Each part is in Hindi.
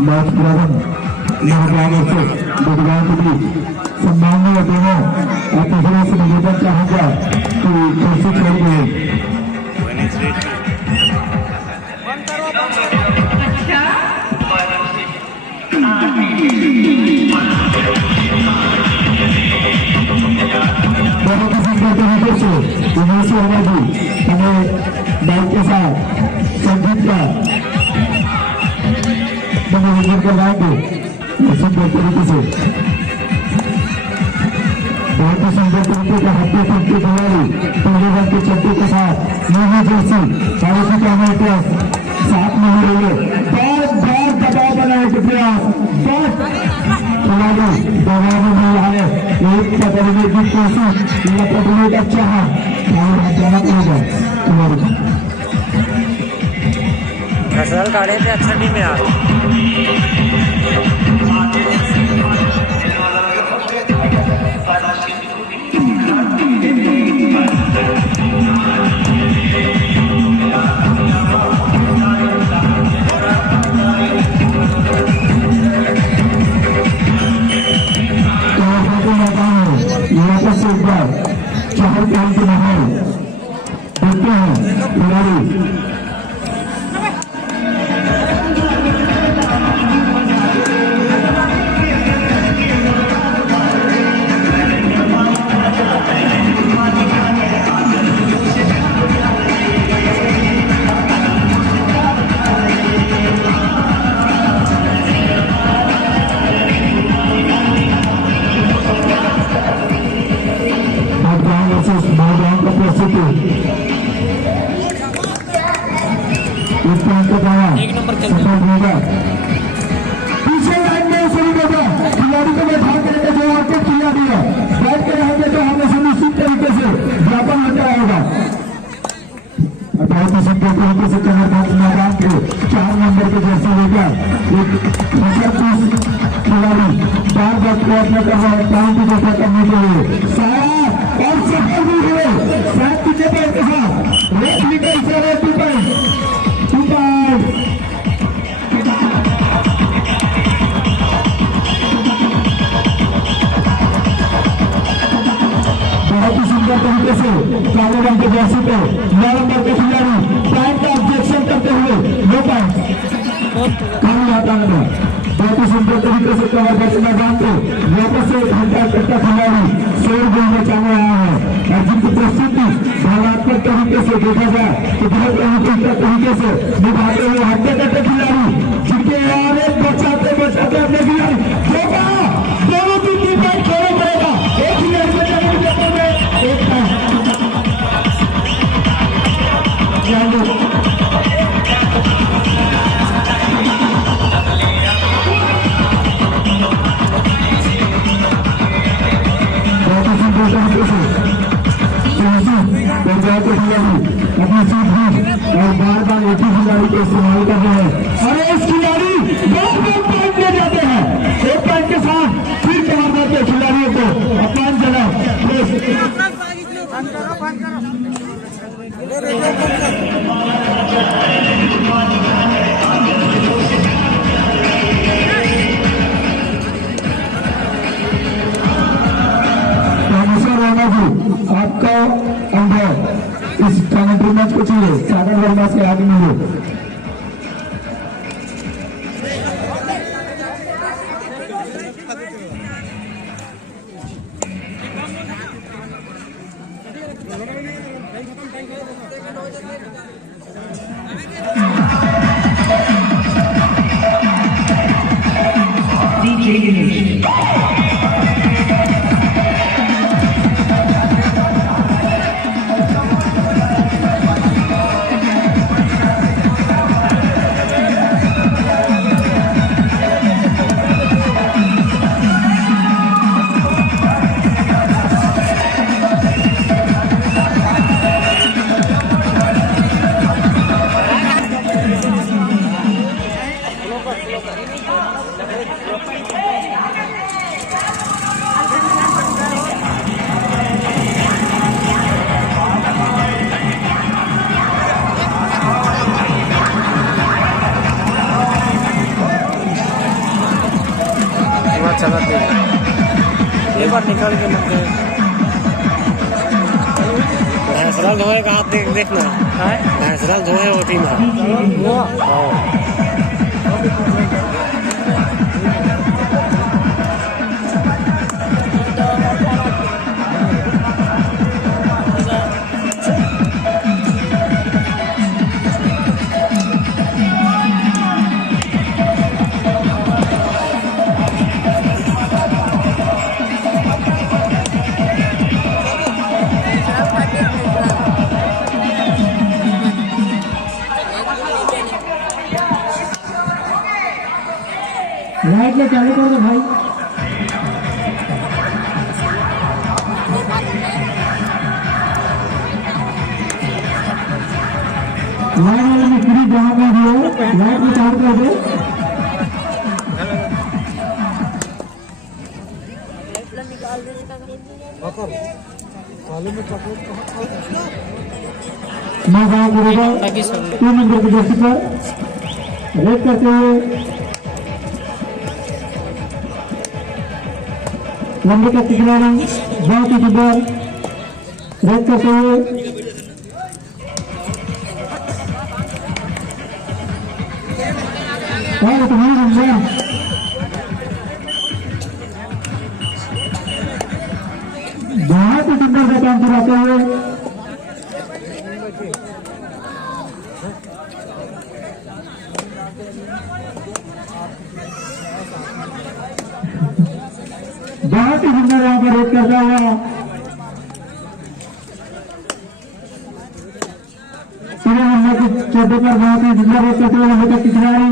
मैच प्रारंभ यहाँ ग्रामीण से गुड़गांव के लिए सम्माननीय दोनों अतिथियों से निवेदन चाहूंगा कि कुर्सी छोड़ गए। तरीके से उमेश वर्मा जी हमें बाइक के साथ संगीत का मनोरंजन करवाएंगे। सुंदर तरीके से बहुत ही सुंदर तरीके का हफ्ते फटके खिलाड़ी पहले रंग के चट्टे के साथ नीली जर्सी भारतीय का हमें प्रयास साथ में हो रही है। बहुत दबाव बनाने के प्रयास खिलाड़ी दबाव में नहीं आए एक पकड़ने की कोशिश लपटने का चाह और हटाना पड़ेगा खिलाड़ी फसल काढ़े थे अच्छा नहीं में चहल पहल के माहौल देखते हैं खिलाड़ी एक नंबर होगा पीछे लाइन में शुरू होगा खिलाड़ी को बैठा करके जो आपको खिलाड़ी है बैठ के रहेंगे तो हमें सुनिश्चित तरीके से ज्ञापन होता रहेगा। बहुत ही सुंदर तरीके से कमरबंद मैदान के 4 नंबर के जैसे लेकर एक खिलाड़ी बार प्रयत्न कर रहा है पॉइंट जैसा करने के लिए सारा और सफल भी हुए 7 कितने पॉइंट के साथ रेस निकल से 2 पॉइंट बहुत ही सुंदर तरीके से काले रंग के जर्सी पे 9 नंबर के खिलाड़ी पॉइंट का ऑब्जेक्शन करते हुए नो पॉइंट कानून हटाने में बहुत ही सुंदर तरीके से कमरबंद मैदान को वापस से घंटा करता खिलाड़ी शोर गोल मचाने आया है और जिनकी प्रस्तुति भावनात्मक तरीके से देखा जाए तो बहुत अनुकूल तरीके से निभाते हुए हत्या करते खिलाड़ी जिनके आगे बचाते अपने खिलाड़ी दोनों की पॉइंट खेलना पड़ेगा। एक खिलाड़ी पंचायत के खिलाड़ी अपनी सीट और बार एक ही खिलाड़ी को इस्तेमाल कर रहे हैं और इस खिलाड़ी 2 पॉइंट ले जाते हैं। 1 पॉइंट के साथ फिर कमरबंद के खिलाड़ियों को अपमान जगह आपका अनुभव इस कमेंट्री मैच को चाहिए सागर वर्मा से आगे नहीं हो। चलाते हैं। एक बार निकल के मत गए। भैंसराल धोए का हाथ देखना है। भैंसराल धोए होती ना। लाइट ले चालू कर दो भाई। लाइट वाले मिस्त्री जहाँ पे भी हो लाइट में चालू कर दो। मैं गाँव करूँगा 2 नंबर की जर्सी पर रेड करते हुए लंबे का खिलाड़ी बहुत ही सुंदर रेड करते हुए और तुम्हारी रंजा बहुत ही सुंदर से काम कराते हुए बहुत ही सुंदर यहाँ पर रेड करता हुआ पूरे नंबर के 14 पर बहुत ही सुंदर रेड करते हुए नंबर का खिलाड़ी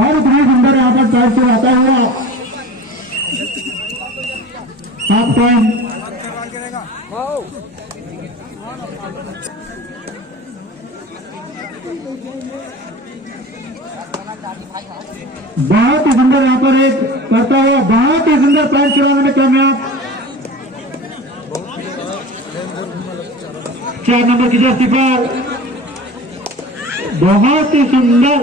और इतनी सुंदर यहाँ पर पैर से आता हुआ हाफ टाइम बहुत ही सुंदर यहाँ पर एक करता हुआ बहुत ही सुंदर पैंट चलाने में कामयाब 4 नंबर की जर्सी पर बहुत ही सुंदर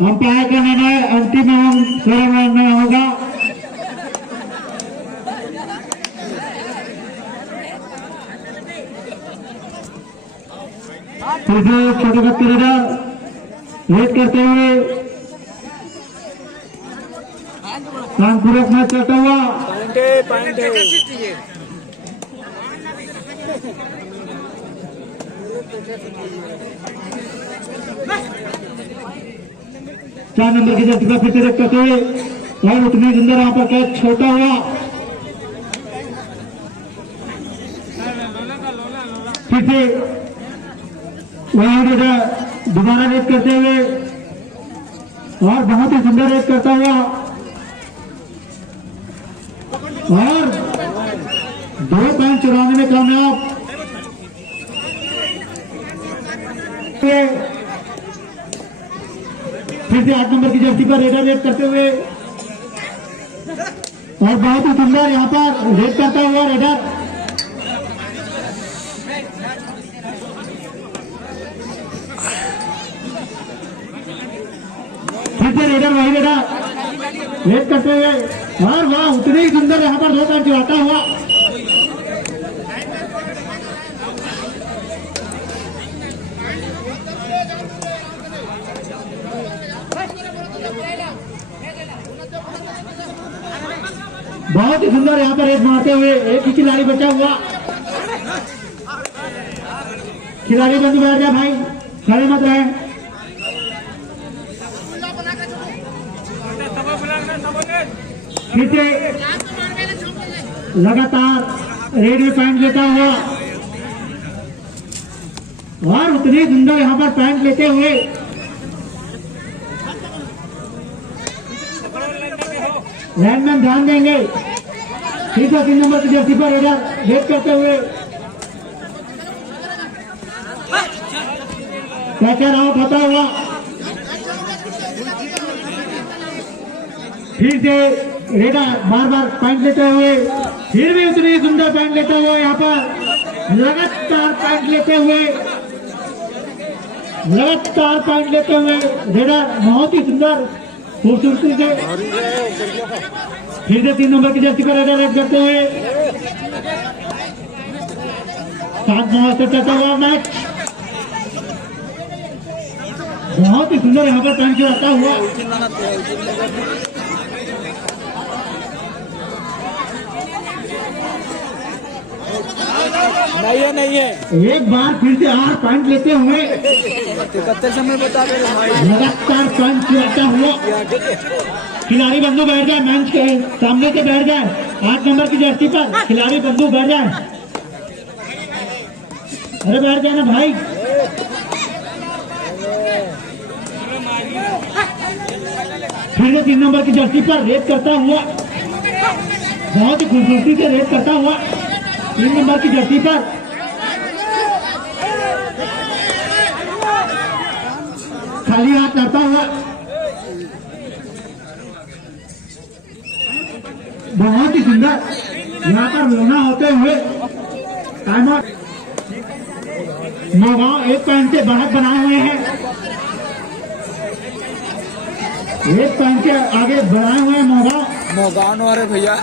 अंपायर का निर्णय अंतिम एवं सर्वमान्य होगा। फिर से छोटे बच्चे रेड करते हुए कानपुरक मैच चलता हुआ चार नंबर की जर्सी का फिर से रेड करते हुए और उतनी सुंदर यहाँ पर कैच छोटा हुआ फिर से वही दोबारा रेड करते हुए और बहुत ही सुंदर रेड करता हुआ और 2 पॉइंट चुराने में कामयाब फिर से 8 नंबर की जर्सी पर रेडर रेड करते हुए और बहुत ही सुंदर यहाँ पर रेड करता हुआ रेडर फिर से रेडर वही रेडर रेड करते हुए और वह उतने ही सुंदर यहाँ पर 2 पॉइंट चुराता हुआ बहुत ही सुंदर यहाँ पर रेड मारते हुए एक ही खिलाड़ी बचा हुआ खिलाड़ी बंद बैठ जाए भाई खड़े मत रहे फिर से लगातार रेड में पॉइंट लेता हुआ और उतनी सुंदर यहाँ पर पॉइंट लेते हुए लैंडमैन ध्यान देंगे ठीक है 3 नंबर की जर्सी पर रेडर रेड करते हुए कैचर आउट होता हुआ फिर से रेडर बार बार पॉइंट लेते हुए फिर भी उतनी सुंदर पॉइंट लेते हुए यहाँ पर लगातार पॉइंट लेते हुए रेडर बहुत ही सुंदर खूबसूरती से फिर से 3 नंबर की जर्सी पर रेडर रेड करते हुए 7-9 से चलता हुआ मैच बहुत ही सुंदर यहाँ पर पॉइंट आता हुआ नहीं है एक बार फिर से 8 पॉइंट लेते हुए कितने समय बता दे लगातार पॉइंट चुराता हुआ खिलाड़ी बंधु बैठ जाए, मंच के सामने से बैठ जाए। 8 नंबर की जर्सी पर खिलाड़ी बंधु बैठ जाए। अरे बैठ जाए ना भाई। फिर से 3 नंबर की जर्सी पर रेड करता हुआ बहुत ही खूबसूरती से रेड करता हुआ 3 नंबर की जर्सी पर खाली हाथ करता हुआ बहुत ही सुंदर यहाँ पर रोना होते हुए टाइम आउट। नौगांव 1 पॉइंट से बढ़त बनाए हुए हैं, 1 पॉइंट के आगे बढ़ाए हुए हैं नौगांव। वाले भैया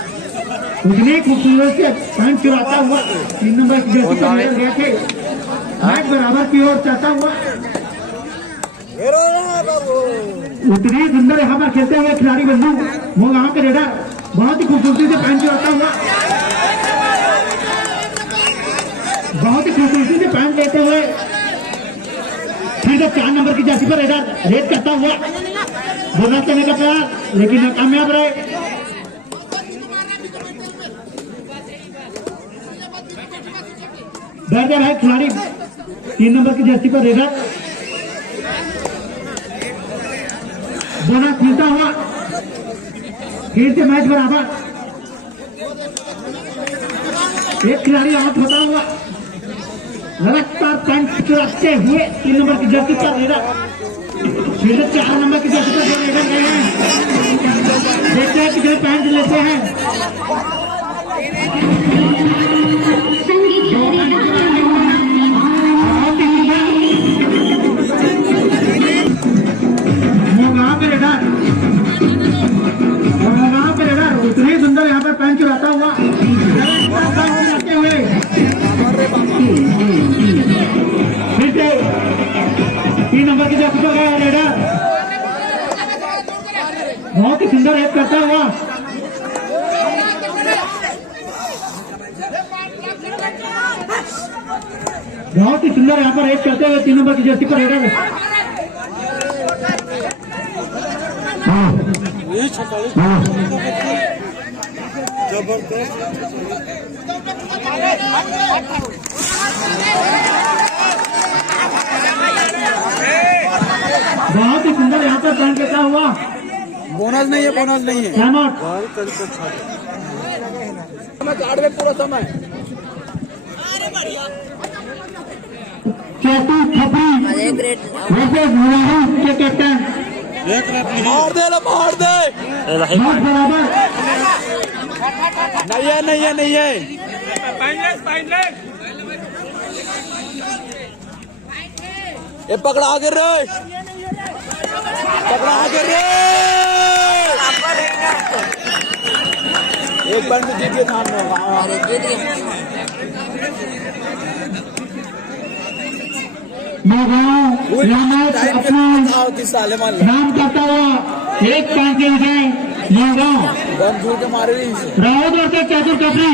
उतनी खूबसूरत से पॉइंट चुराता हुआ 3 नंबर की जर्सी पर गए थे, मैच बराबर की ओर चाहता हुआ उतनी सुंदर यहाँ पर खेलते हुए खिलाड़ी बंधु नौगांव के रेडर बहुत ही खूबसूरती से पॉइंट चुराता हुआ बहुत ही खूबसूरती से पॉइंट लेते हुए फिर से 4 नंबर की जर्सी पर रेडर रेड करता हुआ बोनस करने का प्रयास लेकिन नाकामयाब रहे। बैठ गया भाई खिलाड़ी 3 नंबर की जर्सी पर रेडर बोनस मिलता हुआ फिर से मैच बराबर। एक खिलाड़ी आउट होता हुआ लगातार पॉइंट चुराते हुए 3 नंबर की जर्सी पर रेडर फिर से 4 नंबर की जर्सी पर रेडर गए हैं। देखते हैं कितने पॉइंट लेते हैं। उतनी सुंदर यहाँ पर पैंच चुराता हुआ फिर से 3 नंबर की जर्सी पर गया रेडर बहुत ही सुंदर हेड करता हुआ बहुत ही सुंदर यहाँ पर हेड करते हुए 3 नंबर की जर्सी पर रेडर बहुत ही सुंदर यहाँ पर पॉइंट लेता हुआ बोनस नहीं है टाइम आउट। पूरा समय चेतू छपरी वर्सेस राहुल के कैप्टन मार दे मैच बराबर। नहीं है ये पकड़ा गिर रे एक बार में जीत के सामने अपना नाम करता हुआ 1 पॉइंट के विजय नौगांव बंद के मारे राहुल और चतुर कपरी।